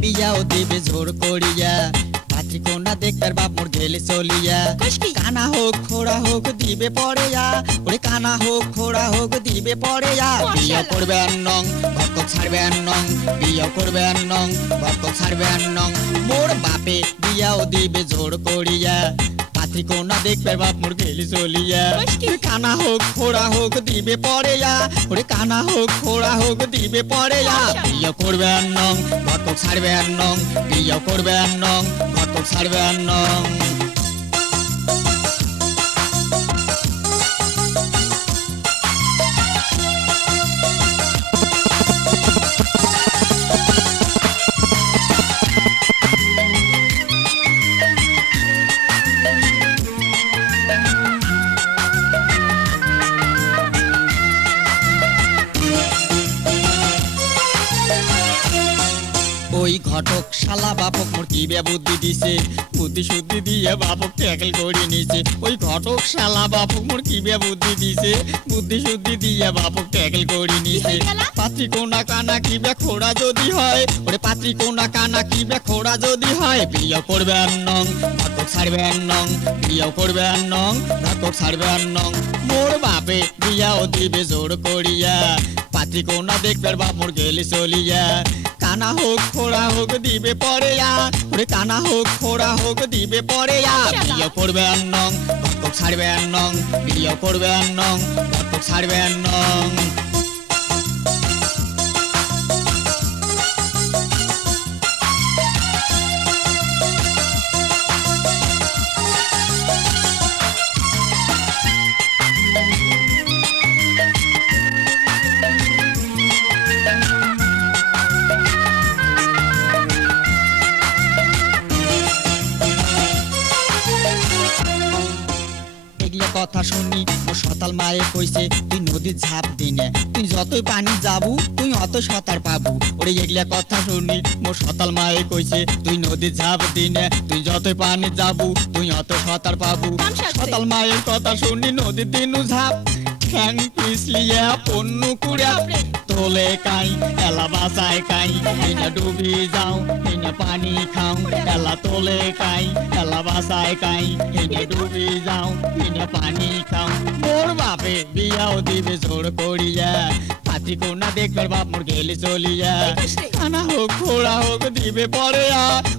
বিয়াও দিবে জোর করিয়া। পাত্রী কন্যা দেখতার বাপ মোর গেলে চলিয়া। কানা হোক খোড়া হোক দিবে পরে যা ওরে কানা হোক খোড়া হোক দিবে পরে যা বিয়া। করবে নং ভক্ত ছাড়বে নং বিয়া করবে নং ভক্ত ছাড়বে নং মোর বাপে বিয়াও দিবে জোর করিয়া। পাত্রী কন্যা দেখবে বাপ মোর গেলি চলিয়া। কানা হোক খোড়া হোক দিবে পরে যা ওরে কানা হোক খোড়া হোক দিবে পরে যা মাশাআল্লাহ। বিয়া করবে নং কত ছাড়বে নং বিয়ে করবে নং কত ছাড়বে নং। ঘটক শালা বাপক মোর কি বুদ্ধি দিছে? বুদ্ধি শুদ্ধি দিয়ে বাপক ট্যাকেল করে নিছে। ওই ঘটক শালা বাপক মোর কি বুদ্ধি দিছে? বুদ্ধি শুদ্ধি দিয়ে বাপক ট্যাকেল করে নিছে? পাত্রী কোনা কানা কি খোড়া যদি হয়? ওরে পাত্রী কোনা কানা কি খোড়া যদি হয়? বিয়ে করবে নং ঘটক ছাড়বে নং বিয়ে করবে নং ঘটক ছাড়বে নং। মোর বাপে বিয়াও দিবে জোর করিয়া পাত্রী কোনা দেখবে বাপ মোর গেলে চলিয়া। কানা হোক, খোড়া হোক, দিবে পরে আরে টানা হোক, খোড়া হোক, দিবে পরে বিয়ে করবে নং ভক্ত ছাড়বে নং বিয়ে করবে নং ভক্ত ছাড়বে নং এগুলো কথা শুনি ও সতাল মায়ে কইছে তুই নদীর ঝাঁপ দিনে তুই যতই পানি যাবু তুই অত সাঁতার পাবু। ওরে এগুলা কথা শুনি মো সতাল মায়ে কইছে তুই নদীর ঝাঁপ দিনে তুই যতই পানি যাবু তুই অত সাঁতার পাবু। সতাল মায়ের কথা শুনি নদীর দিনু ঝাঁপ ঠ্যাং পিছলিয়া পন্নু কুড়া। তোলে কাই, এলা বাসায় কাই, এনে ডুবি যাও হিনা পানি খাও, এলা তোলে কাই, এলা বাসায় কাই, এনে ডুবি যাও হিনা পানি খাও। মোর বাপে বিয়াও দিবে জোর করিয়া পাতি কোনা দেখবার বাপ মোর গেলে চলিয়া। কানা হোক খোড়া হোক, দিবে পরে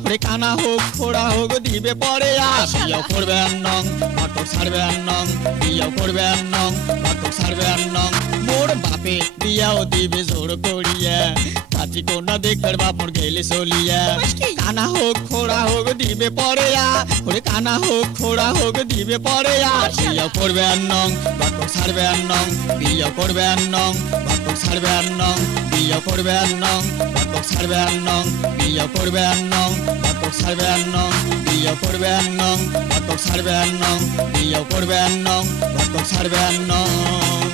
ওরে কানা হোক খোড়া হোক, দিবে পরে বিয়াও করবে নং ঘটক ছাড়বে নং বিয়াও করবে নং ঘটক ছাড়বে নং। মোর বাপে বিয়াও দিবে জোর করিয়া। পাতি কোনা দেখবার বাপ মোর গেলে কষ্টি। কানা হোক খোড়া হোক দিবে পরে ওরে কানা হোক খোড়া হোক দিবে পরে বিয়া করবে নং ঘটক ছাড়বে নং বিয়া করবে নং ঘটক ছাড়বে নং বিয়া করবে নং ঘটক ছাড়বে নং বিয়া করবে নং ঘটক ছাড়বে নং বিয়া করবে নং ঘটক ছাড়বে নং বিয়া করবে নং ছাড়বে নং